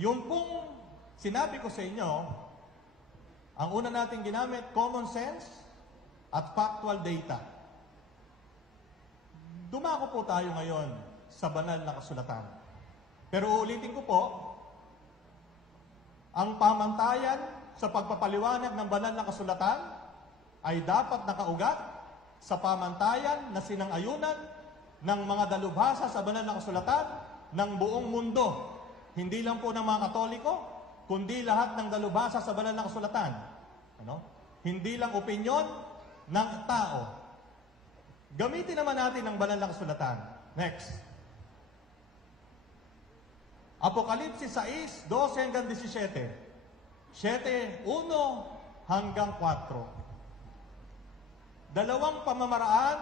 Yung pong sinabi ko sa inyo, ang una natin ginamit, common sense at factual data. Dumako po tayo ngayon sa banal na kasulatan. Pero ulitin ko po, ang pamantayan sa pagpapaliwanag ng banal na kasulatan ay dapat nakaugat sa pamantayan na sinang-ayunan ng mga dalubhasa sa banal na kasulatan ng buong mundo. Hindi lang po ng mga Katoliko, kundi lahat ng dalubhasa sa banal na kasulatan. Hindi lang opinyon ng tao. Gamitin naman natin ang banal na kasulatan. Next. Apokalipsis 6, 12 hanggang 17. 7, 1 hanggang 4. Dalawang pamamaraan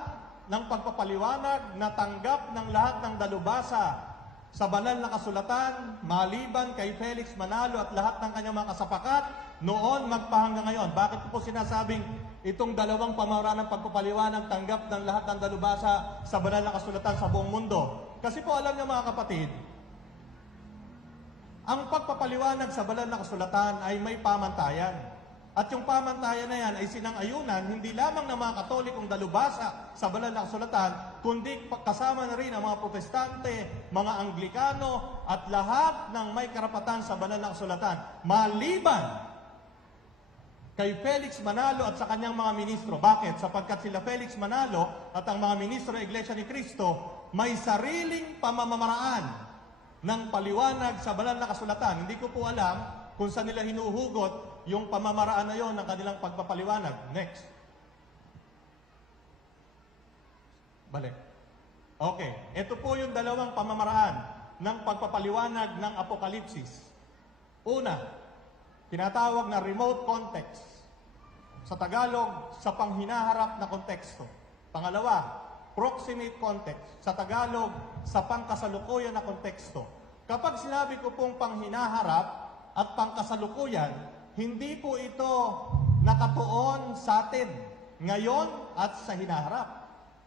ng pagpapaliwanag na tanggap ng lahat ng dalubhasa sa banal na kasulatan, maliban kay Felix Manalo at lahat ng kanyang mga kasapakat, noon magpahanggang ngayon. Bakit ko po sinasabing itong dalawang pamamaraan ng pagpapaliwanag tanggap ng lahat ng dalubhasa sa banal na kasulatan sa buong mundo? Kasi po alam niyo mga kapatid, ang pagpapaliwanag sa banal na kasulatan ay may pamantayan. At yung pamantayan na yan ay sinang-ayunan hindi lamang ng mga Katolikong dalubhasa sa banal na kasulatan, kundi kasama na rin ang mga Protestante, mga Anglikano, at lahat ng may karapatan sa banal na kasulatan. Maliban kay Felix Manalo at sa kanyang mga ministro. Bakit? Sapagkat sila Felix Manalo at ang mga ministro ng Iglesia ni Cristo may sariling pamamaraan ng paliwanag sa banal na kasulatan. Hindi ko po alam kung saan nila hinuhugot yung pamamaraan na yon ng kanilang pagpapaliwanag. Next. Balik. Okay. Ito po yung dalawang pamamaraan ng pagpapaliwanag ng Apokalipsis. Una, tinatawag na remote context. Sa Tagalog, sa panghinaharap na konteksto. Pangalawa, proximate context. Sa Tagalog, sa pangkasalukuyan na konteksto. Kapag sinabi ko pong panghinaharap at pangkasalukuyan, hindi po ito nakatuon sa atin ngayon at sa hinaharap.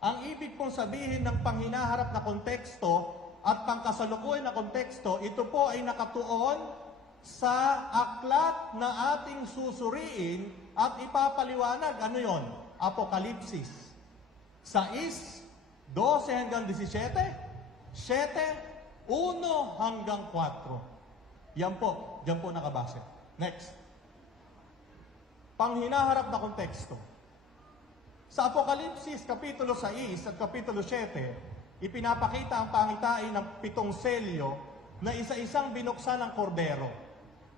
Ang ibig pong sabihin ng panghinaharap na konteksto at pangkasalukuyan na konteksto, ito po ay nakatuon sa aklat na ating susuriin at ipapaliwanag. Ano yon? Apokalipsis 6, 12 hanggang 17, 7, 1 hanggang 4. Yan po nakabase. Next. Panghinaharap na konteksto. Sa Apokalipsis, Kapitulo 6 at Kapitulo 7, ipinapakita ang pangitain ng 7 selyo na isa-isang binuksan ng kordero.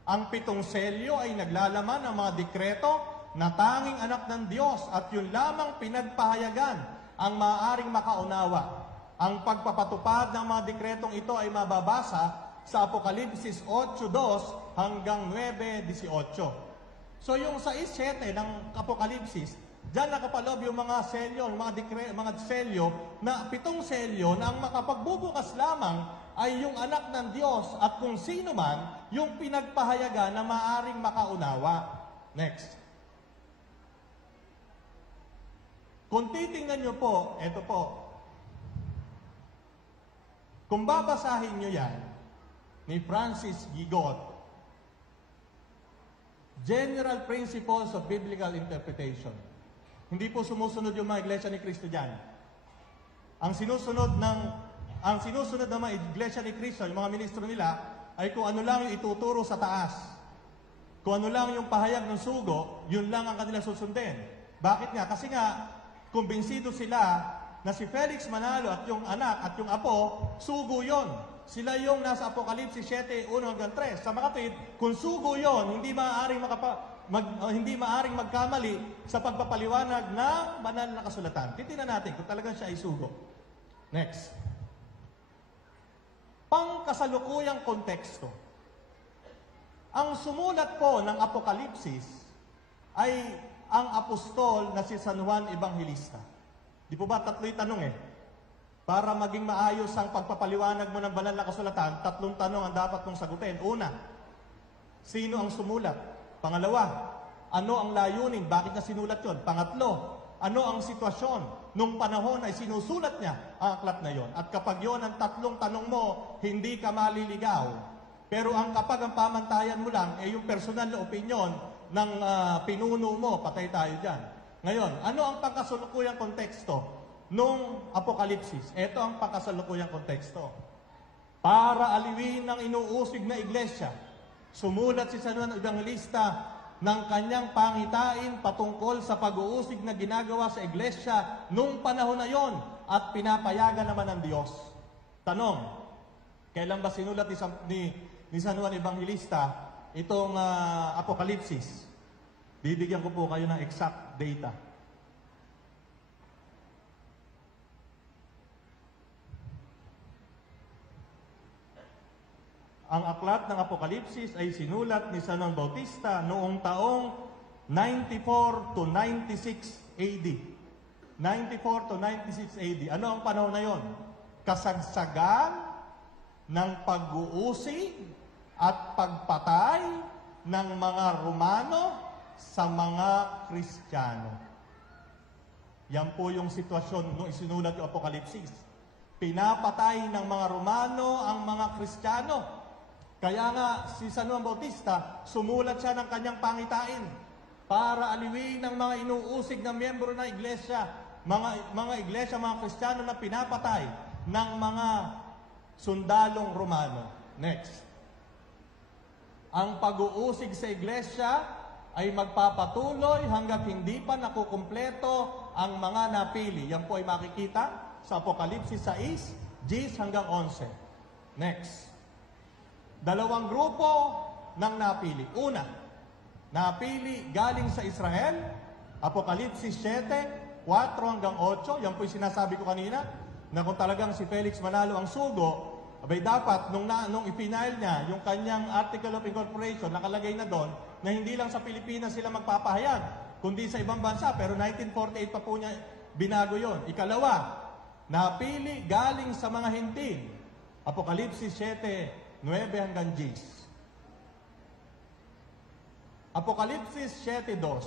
Ang 7 selyo ay naglalaman ng mga dekreto na tanging anak ng Diyos at yun lamang pinagpahayagan ang maaaring makaunawa. Ang pagpapatupad ng mga dekretong ito ay mababasa sa Apokalipsis 8:2 hanggang 9:18. So yung 6:7 ng Apokalipsis, diyan nakapaloob yung mga selyo, mga selyo na 7 selyo na ang makapagbubukas lamang ay yung anak ng Diyos at kung sino man yung pinagpahayagan na maaring makaunawa. Next. Kung titingnan nyo po, eto po. Kung babasahin nyo yan, ni Francis Gigot, General Principles of Biblical Interpretation. Hindi po sumusunod yung mga Iglesia ni Cristo dyan. Ang sinusunod ng mga Iglesia ni Cristo, yung mga ministro nila, ay kung ano lang yung ituturo sa taas. Kung ano lang yung pahayag ng sugo, yun lang ang kanila susundin. Bakit nga? Kasi nga, kumbinsido sila na si Felix Manalo at yung anak at yung apo, sugo yon. Sila yung nasa Apokalipsis 7, 1 hanggang 3. Sa makatid, kung sugo yon, hindi maaaring magkamali sa pagpapaliwanag ng banal na kasulatan. Titingnan natin kung talagang siya ay sugo. Next. Pangkasalukuyang konteksto. Ang sumulat po ng Apokalipsis ay ang apostol na si San Juan Evangelista. Di po ba tatlo yung tanong Para maging maayos ang pagpapaliwanag mo ng banal na kasulatan, 3 tanong ang dapat mong sagutin. Una, sino ang sumulat? Pangalawa, ano ang layunin? Bakit niya sinulat yon? Pangatlo, ano ang sitwasyon? Nung panahon ay sinusulat niya ang aklat na yon. At kapag yon ang 3 tanong mo, hindi ka maliligaw. Pero kapag ang pamantayan mo lang, yung personal na opinion ng pinuno mo, patay tayo dyan. Ngayon, ano ang pangkasalukuyang konteksto nung Apokalipsis? Ito ang pangkasalukuyang konteksto. Para aliwin ng inuusig na iglesia, sumulat si San Juan Evangelista ng kanyang pangitain patungkol sa pag-uusig na ginagawa sa iglesia nung panahon na yon at pinapayagan naman ng Diyos. Tanong, kailan ba sinulat ni San Juan Evangelista itong Apokalipsis? Bibigyan ko po kayo ng exact data. Ang aklat ng Apokalipsis ay sinulat ni San Juan Bautista noong taong 94 to 96 AD. 94 to 96 AD. Ano ang panahon na yon? Kasagsagan ng pag-uusig at pagpatay ng mga Romano sa mga Kristiyano. Yan po yung sitwasyon nung isinulat yung Apokalipsis. Pinapatay ng mga Romano ang mga Kristiyano. Kaya nga, si San Juan Bautista, sumulat siya ng kanyang pangitain para aliwin ng mga inuusig na miyembro ng iglesia, mga iglesia, mga Kristiyano na pinapatay ng mga sundalong Romano. Next. Ang pag-uusig sa iglesia ay magpapatuloy hanggat hindi pa nakukumpleto ang mga napili. Yan po ay makikita sa Apokalipsis 6, 10 hanggang 11. Next. Dalawang grupo ng napili. Una, napili galing sa Israel, Apokalipsis 7, 4 hanggang 8. Yan po yung sinasabi ko kanina, na kung talagang si Felix Manalo ang sugo, abay dapat, nung ipinail niya, yung kanyang Article of Incorporation, nakalagay na doon, na hindi lang sa Pilipinas sila magpapahayag, kundi sa ibang bansa. Pero 1948 pa po niya binago yon. Ikalawa, napili galing sa mga hintil. Apokalipsis 7, 9 hanggang 10. Apokalipsis 7:2.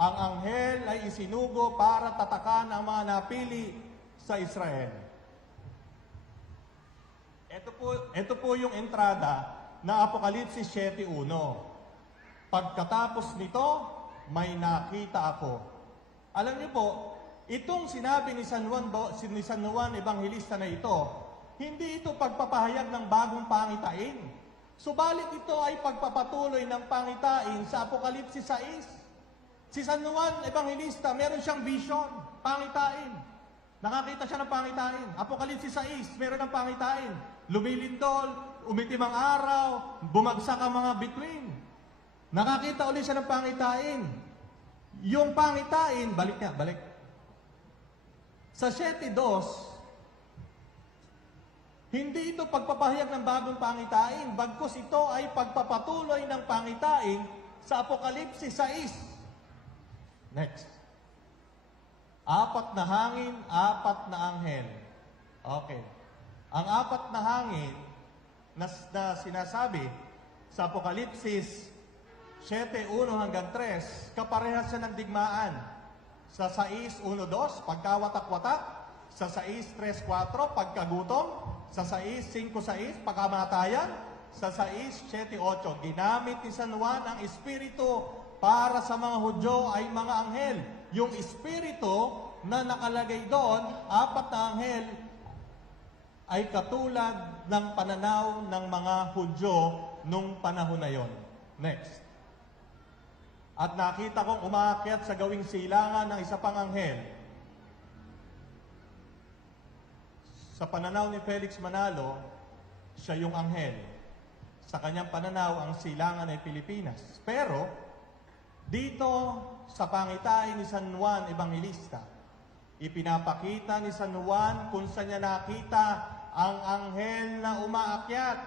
Ang anghel ay isinugo para tatakan ang mga napili sa Israel. Ito po yung entrada na Apokalipsis 7:1. Pagkatapos nito, may nakita ako. Alam niyo po, itong sinabi ni San Juan Evangelista na ito, hindi ito pagpapahayag ng bagong pangitain. Subalit ito ay pagpapatuloy ng pangitain sa Apokalipsis 6. Si San Juan Evangelista, meron siyang vision, pangitain. Nakakita siya ng pangitain. Apokalipsis 6, meron ng pangitain. Lumilindol, umitim ang araw, bumagsak ang mga bituin. Nakakita ulit siya ng pangitain. Yung pangitain, balik. Sa 7:2, hindi ito pagpapahayag ng bagong pangitain, bagkus ito ay pagpapatuloy ng pangitain sa Apokalipsis 6. Next. 4 na hangin, 4 na anghel. Okay. Ang 4 na hangin na sinasabi sa Apokalipsis 7:1 hanggang 3, kaparehas siya ng digmaan. Sa 6:1-2, pagkawatak-watak. Sa 6:3-4, pagkagutom. Sa 6:5-6, pagkamatayan. Sa 6:7-8, ginamit ni San Juan ang Espiritu para sa mga Hudyo ay mga anghel. Yung Espiritu na nakalagay doon, 4 na anghel, ay katulad ng pananaw ng mga Hudyo nung panahon na yon. Next. At nakita kong umaakyat sa gawing silangan ng isa pang anghel. Sa pananaw ni Felix Manalo, siya yung anghel. Sa kanyang pananaw, ang silangan ay Pilipinas. Pero, dito sa pangitain ni San Juan Evangelista, ipinapakita ni San Juan kung saan niya nakita ang anghel na umaakyat.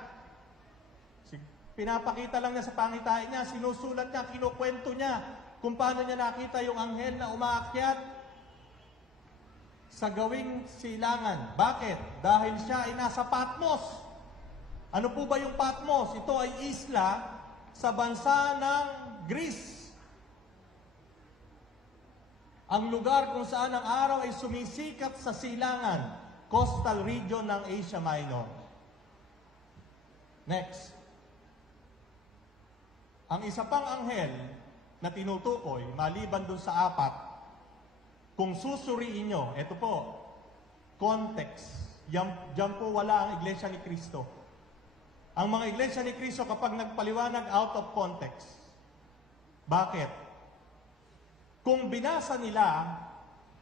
Pinapakita lang niya sa pangitain niya, sinusulat niya, kinukwento niya kung paano niya nakita yung anghel na umaakyat sa gawing silangan. Bakit? Dahil siya ay nasa Patmos. Ano po ba yung Patmos? Ito ay isla sa bansa ng Greece. Ang lugar kung saan ang araw ay sumisikat sa silangan, coastal region ng Asia Minor. Next. Ang isa pang anghel na tinutukoy, maliban dun sa apat, kung susuriin nyo, ito po, context. Diyan po wala ang Iglesia ni Cristo. Ang mga Iglesia ni Cristo kapag nagpaliwanag out of context. Bakit? Kung binasa nila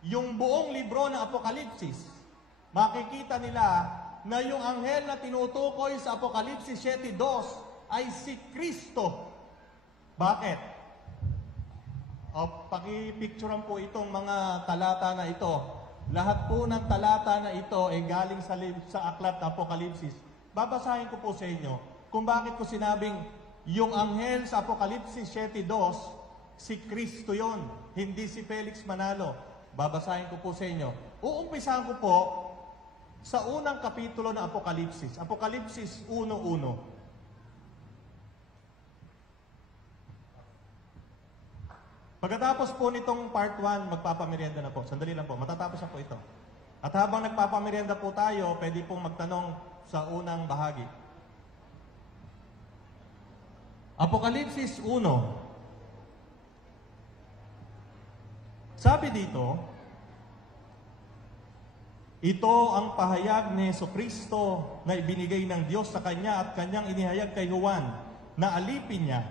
yung buong libro ng Apokalipsis, makikita nila na yung anghel na tinutukoy sa Apokalipsis 7:2 ay si Kristo. Bakit? Pakipicturean po itong mga talata na ito. Lahat po ng talata na ito ay galing sa aklat na Apokalipsis. Babasahin ko po sa inyo kung bakit ko sinabing yung anghel sa Apokalipsis 7:2, si Kristo yon, hindi si Felix Manalo. Babasahin ko po sa inyo. Uumpisahan ko po sa unang kapitulo ng Apokalipsis. Apokalipsis 1:1. Pagkatapos po nitong part 1, magpapamerienda na po. Sandali lang po, matatapos na po ito. At habang nagpapamerienda po tayo, pwede pong magtanong sa unang bahagi. Apokalipsis 1. Sabi dito, ito ang pahayag ni Jesucristo na ibinigay ng Diyos sa Kanya at Kanyang inihayag kay Juan na alipin niya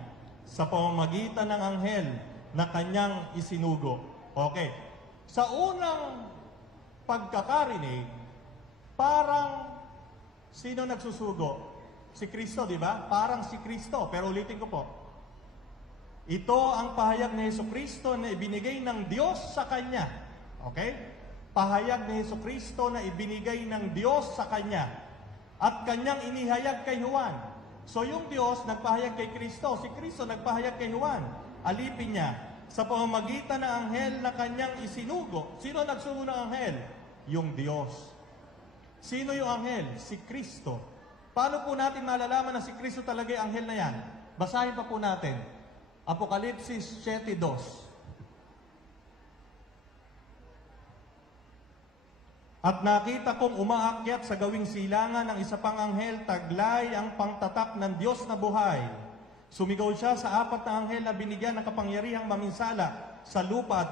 sa pamamagitan ng anghel na Kanyang isinugo. Okay. Sa unang pagkakarinig, parang sino nagsusugo? Si Kristo, di ba? Parang si Kristo. Pero ulitin ko po. Ito ang pahayag ni Jesucristo na ibinigay ng Diyos sa Kanya. Okay? Pahayag ni Jesucristo na ibinigay ng Diyos sa Kanya. At Kanyang inihayag kay Juan. So yung Diyos nagpahayag kay Kristo. Si Kristo nagpahayag kay Juan. Alipin niya sa pamamagitan ng anghel na Kanyang isinugo. Sino nagsugo ng anghel? Yung Diyos. Sino yung anghel? Si Kristo. Paano po natin malalaman na si Kristo talaga yung anghel na yan? Basahin pa po natin. Apokalipsis 7:2. At nakita kong umaakyat sa gawing silangan ng isa pang anghel, taglay ang pangtatak ng Diyos na buhay. Sumigaw siya sa apat na anghel na binigyan ng kapangyarihang maminsala sa lupa at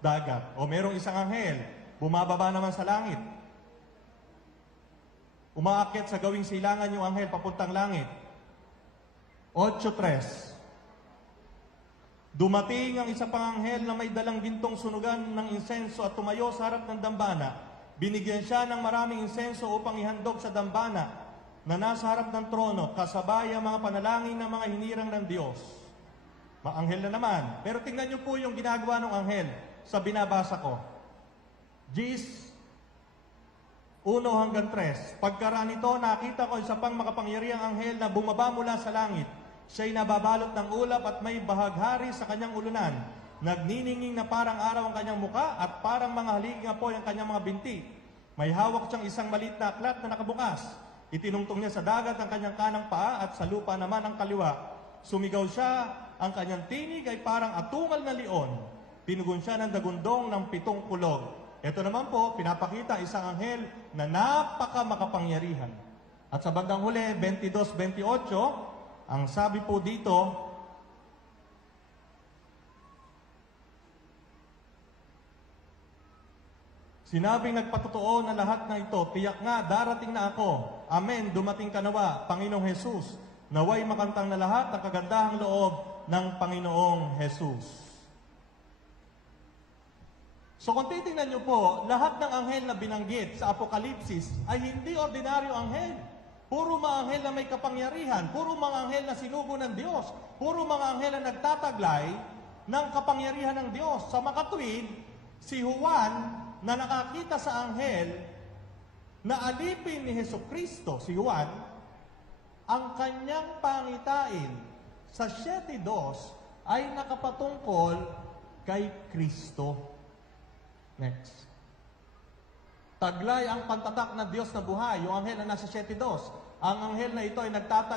dagat. O merong isang anghel, bumababa naman sa langit. Umaakyat sa gawing silangan yung anghel papuntang langit. 8:3. Dumating ang isa pang anghel na may dalang gintong sunugan ng insenso at tumayo sa harap ng dambana. Binigyan siya ng maraming insenso upang ihandog sa dambana na nasa harap ng trono, kasabay ang mga panalangin ng mga hinirang ng Diyos. Anghel na naman. Pero tingnan niyo po yung ginagawa ng anghel sa binabasa ko. Gs 1-3. Pagkaraan nito, nakita ko isa pang makapangyarihang anghel na bumaba mula sa langit. Siya'y nababalot ng ulap at may bahaghari sa kanyang ulunan. Nagnininging na parang araw ang kanyang muka at parang mga haliging apoy ang kanyang mga binti. May hawak siyang isang maliit na aklat na nakabukas. Itinungtong niya sa dagat ang kanyang kanang paa at sa lupa naman ang kaliwa. Sumigaw siya, ang kanyang tinig ay parang atungal na leon. Pinugon siya ng dagundong ng 7 kulog. Ito naman po, pinapakita isang anghel na napaka makapangyarihan. At sa bandang huli, 22-28, ang sabi po dito, sinabing nagpatotoo na lahat na ito, tiyak nga, darating na ako. Amen, dumating ka nawa, Panginoong Jesus. Naway makantang na lahat ng kagandahang loob ng Panginoong Jesus. So kung titingnan nyo po, lahat ng anghel na binanggit sa Apokalipsis ay hindi ordinaryo anghel. Puro mga anghel na may kapangyarihan, puro mga anghel na sinugo ng Diyos, puro mga anghel na nagtataglay ng kapangyarihan ng Diyos. Sa makatuwid, si Juan na nakakita sa anghel na alipin ni Jesucristo, si Juan, ang kanyang pangitain sa 7:2 ay nakapatungkol kay Kristo. Next. Taglay ang pantatak ng Diyos na buhay, yung anghel na nasa 7:2. Ang anghel na ito ay nagtatag